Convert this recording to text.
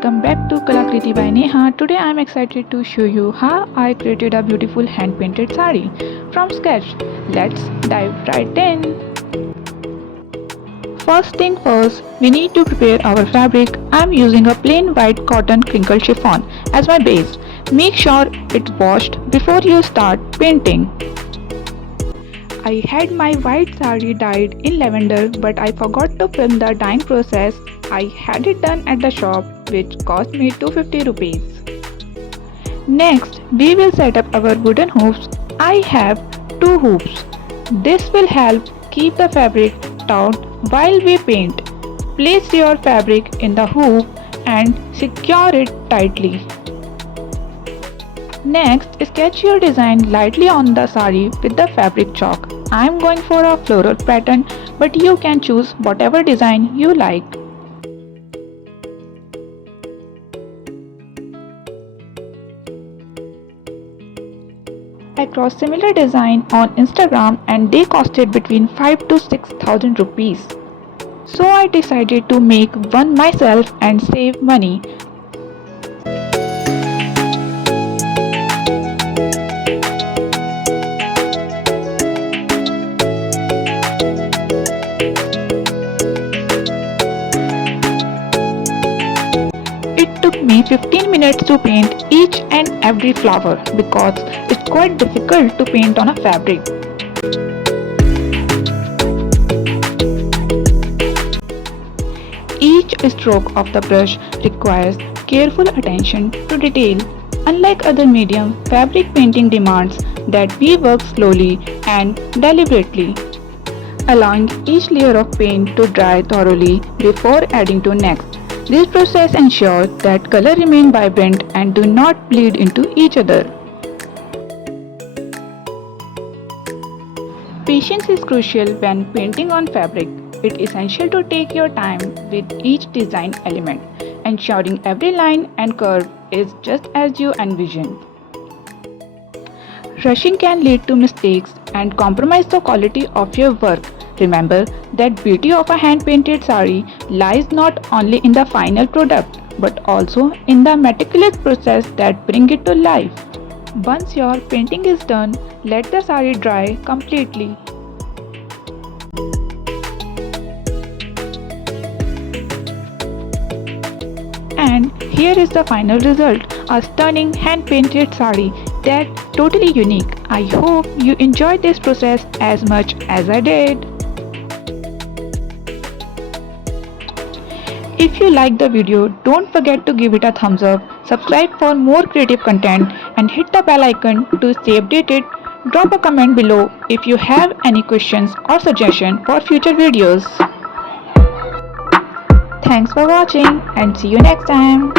welcome back to Kalakriti by Neha. Today I am excited to show you how I created a beautiful hand painted sari from scratch. Let's dive right in. First thing first, we need to prepare our fabric. I am using a plain white cotton crinkle chiffon as my base. Make sure it's washed before you start painting. I had my white sari dyed in lavender, but I forgot to film the dyeing process. I had it done at the shop, which cost me 250 rupees. Next, we will set up our wooden hoops. I have 2 hoops. This will help keep the fabric taut while we paint. Place your fabric in the hoop and secure it tightly. Next, sketch your design lightly on the sari with the fabric chalk. I am going for a floral pattern, but you can choose whatever design you like. I crossed similar design on Instagram and they costed between 5 to 6,000 rupees. So I decided to make one myself and save money. It took me 15 minutes to paint each and every flower because it's quite difficult to paint on a fabric. Each stroke of the brush requires careful attention to detail. Unlike other medium, fabric painting demands that we work slowly and deliberately, allowing each layer of paint to dry thoroughly before adding to next. This process ensures that color remain vibrant and do not bleed into each other. Patience is crucial when painting on fabric. It's essential to take your time with each design element, ensuring every line and curve is just as you envisioned. Rushing can lead to mistakes and compromise the quality of your work. Remember that beauty of a hand-painted sari lies not only in the final product but also in the meticulous process that brings it to life. Once your painting is done, let the sari dry completely. And here is the final result, a stunning hand-painted sari that's totally unique. I hope you enjoyed this process as much as I did. If you liked the video, don't forget to give it a thumbs up, subscribe for more creative content and hit the bell icon to stay updated. Drop a comment below if you have any questions or suggestions for future videos. Thanks for watching and see you next time.